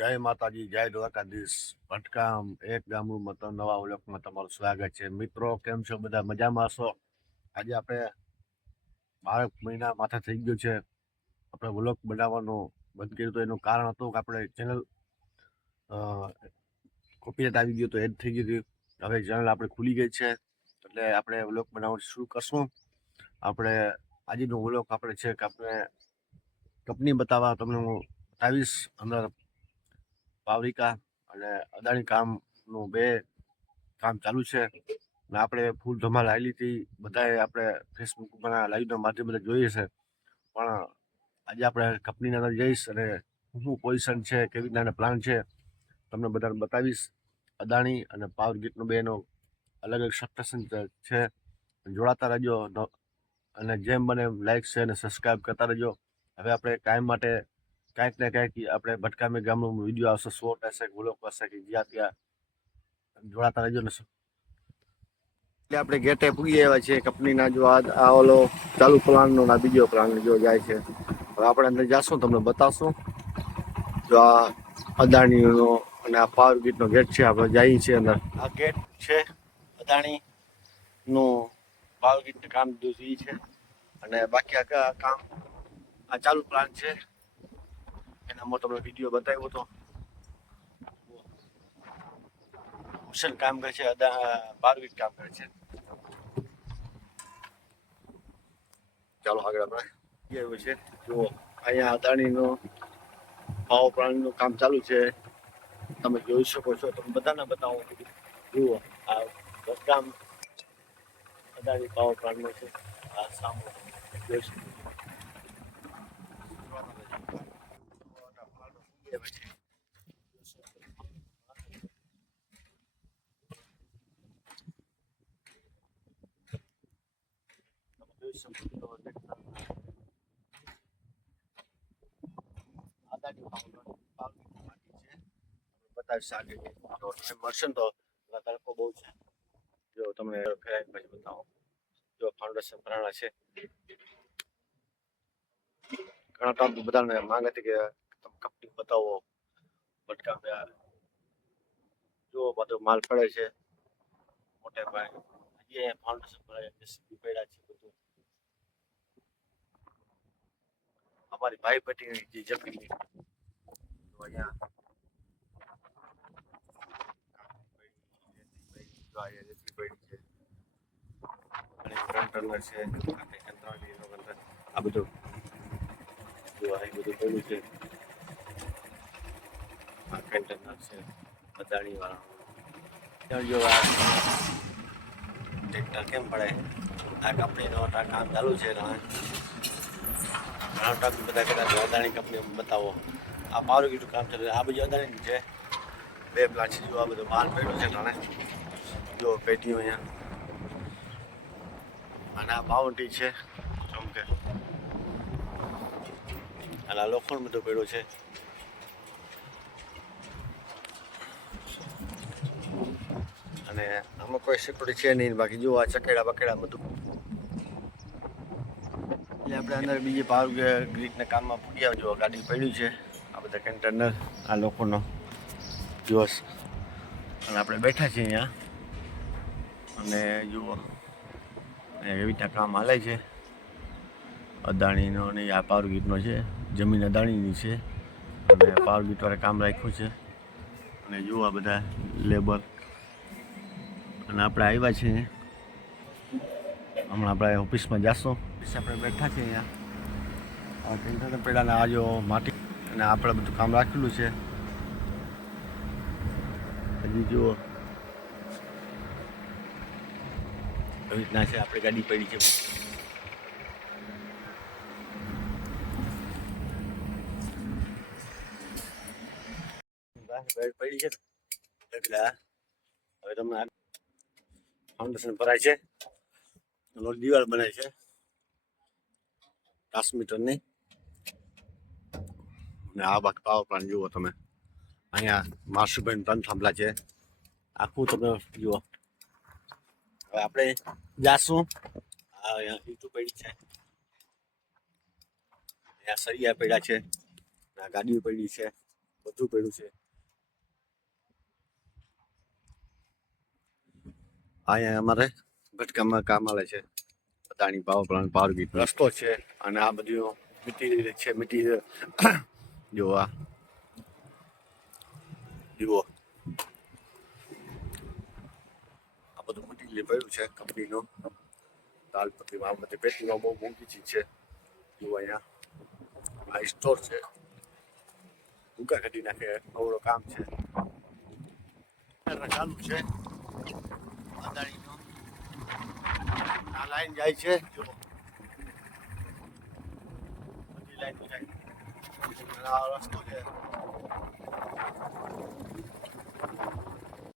જય માતાજી, જય દ્વારકાધીશ. ભટકામ એક ગામનું મત નવા વ્લોગમાં તમારું સ્વાગત છે. મિત્રો કેમ છો? બધા મજામાં છો? આજે આપણે 12 મહિના માથા થઈ ગયો છે. આપણે વ્લોગ બનાવવાનું બંધ કર્યું તો એનું કારણ હતું કે આપણે ચેનલ કોપીરાઇટ આવી ગયું તો એડ થઈ ગયું હતું. હવે ચેનલ આપણે ખુલી ગઈ છે એટલે આપણે વ્લોગ બનાવવાનું શરૂ કરશું. આપણે આજનો વ્લોગ આપણે છે કે આપણે કંપની બતાવવા તમને હું બતાવીશ. અંદર પાવરિકા અને અદાણી કામનું બે કામ ચાલુ છે ને આપણે ફૂલ ધમાલ આવેલી હતી. બધાએ આપણે ફેસબુકમાં લાઈવના માધ્યમથી જોઈએ છે, પણ આજે આપણે કંપનીની અંદર જઈશ અને શું પોઝિશન છે, કેવી રીતના પ્લાન છે તમને બધાને બતાવીશ. અદાણી અને પાવર ગ્રીડનો બેનો અલગ અલગ સબસ્ટેશન છે. જોડાતા રહેજો અને જેમ બને લાઈક છે અને સબસ્ક્રાઈબ કરતા રહેજો. હવે આપણે કાયમ માટે કાંઈક ને કાંઈક આપણે ભટકામે ગામનો વિડીયો આવશે, શોર્ટ હશે, વ્લોગ હશે કે જ્યાં ત્યાં જોડાતા રહેજો ને. એટલે આપણે ગેટે પૂગી આવ્યા છીએ કંપનીના. જો આ ઓલો ચાલુ પ્લાનનો ના બીજો પ્લાન જો જાય છે. હવે આપણે અંદર જાશું, તમને બતાવશું. જો આ અદાણીનો અને આ પાવર ગ્રીડનો ગેટ છે. આપણે જઈએ છીએ અંદર. આ ગેટ છે અદાણીનું પાવર ગ્રીડનું કામ દૂધી છે અને બાકી આ કામ આ ચાલુ પ્લાન છે. એના તમને વિડીયો બતાવ્યો હતો. હુસેન કામ કરે છે, પાવર ગ્રીડ કામ કરે છે. ચાલો આગળ આપણે એવું છે. જુઓ અહીંયા અદાણીનો પાવર પ્લાન્ટનું કામ ચાલુ છે. તમે જોઈ શકો છો. તમે બધાને બતાવો. જુઓ આ ભટકામ અદાણી પાવર પ્લાન્ટનો છે. આ સામે જોઈ શકો મળશે ને તો તડકો બહુ છે. જો તમને પછી બતાવો. જો ફાઉન્ડેશન ભરાણા છે. ઘણા ટાઈમ બધાને માંગ હતી કે તમે કંપની બતાવો ભટકામ. જો બધો માલ પડે છે મોટે ભાઈ. હજી ફાઉન્ડેશન ભરાય પડ્યા છે. બધું અમારી ભાઈ પટ્ટીની જે જમીન અહીંયા આ બધું પડ્યું છે. આ કન્ટેનર છે અદાણી વાળા. જો આ ટ્રેક્ટર કેમ પડે, આ કંપનીનો કામ ચાલુ છે. ઘણા ટાઈમ બધા કદાચ અદાણી કંપની બતાવો. આ પાવર ગ્રીડનું કામ ચાલે. આ બધું અદાણી છે. બે પ્લાન્ટ છે. જો આ બધો માલ પડ્યો છે ઘણા. જો પેટીઓ અહીંયા અને આ બાઉન્ડ્રી છે ચમકે. અને આ લોખંડ બધો પડ્યો છે. અને આમાં કોઈ સિક્યુરિટી છે નહીં. બાકી જો આ ચકેડા બકેડા બધું. એટલે આપણે અંદર બીજી પાવર ગ્રીડના કામમાં પૂરી આવજો. ગાડી પડ્યું છે. આ બધા કન્ટેનર આ લોકોનો જોશ. અને આપણે બેઠા છીએ અહીંયા. અને જુઓ એવી રીતના કામ હાલે છે અદાણીનો. અને આ પાવર ગ્રીડનો છે. જમીન અદાણીની છે અને પાવર ગ્રીડવાળા કામ રાખ્યું છે. અને જુઓ આ બધા લેબર. અને આપણે આવ્યા છીએ હમણાં. આપણે ઓફિસમાં જઈશું. આપણે બેઠા છીએ અહીંયા. ટેન્ટર પેડાના આ જો માટી અને આપણે બધું કામ રાખેલું છે. હજી જુઓ એવી રીતના છે. આપણે ગાડી પડી છે. પડી છે એટલે હવે તમને ફાઉન્ડેશન ભરાય છે. દિવાલ બનાય છે 10 મીટરની. અને આ બાકી પાવર પ્લાન્ટ જુઓ તમે. અહીંયા માસુભાઈ 3 થાંભલા છે. આખું તમે જુઓ. હવે આપણે જાશું. અહીંયા ઈંટું પડી છે. અહીંયા સળિયા પડ્યા છે. ગાડીઓ પડી છે. બધું પડ્યું છે. અહીંયા અમારે ભટકામાં કામ આવે છે. Adani power plant power grid રસ્તો છે અને આ બધું મટીરિયલ છે. મટીરિયલ જોવા જુઓ આ બધું મટીરિયલ પડ્યું છે કંપનીનું. તાલપત્રીમાં આ બધી પેટીમાં બહુ મોંઘી ચીજ છે. જુઓ અહીંયા આ સ્ટોર છે. ભૂકા કાઢી નાખે અવળો કામ છે. ચાલુ છે અદાણીનો. આ લાઈન જાય છે જો બધી લાઈન જાય. આ રસ્તો છે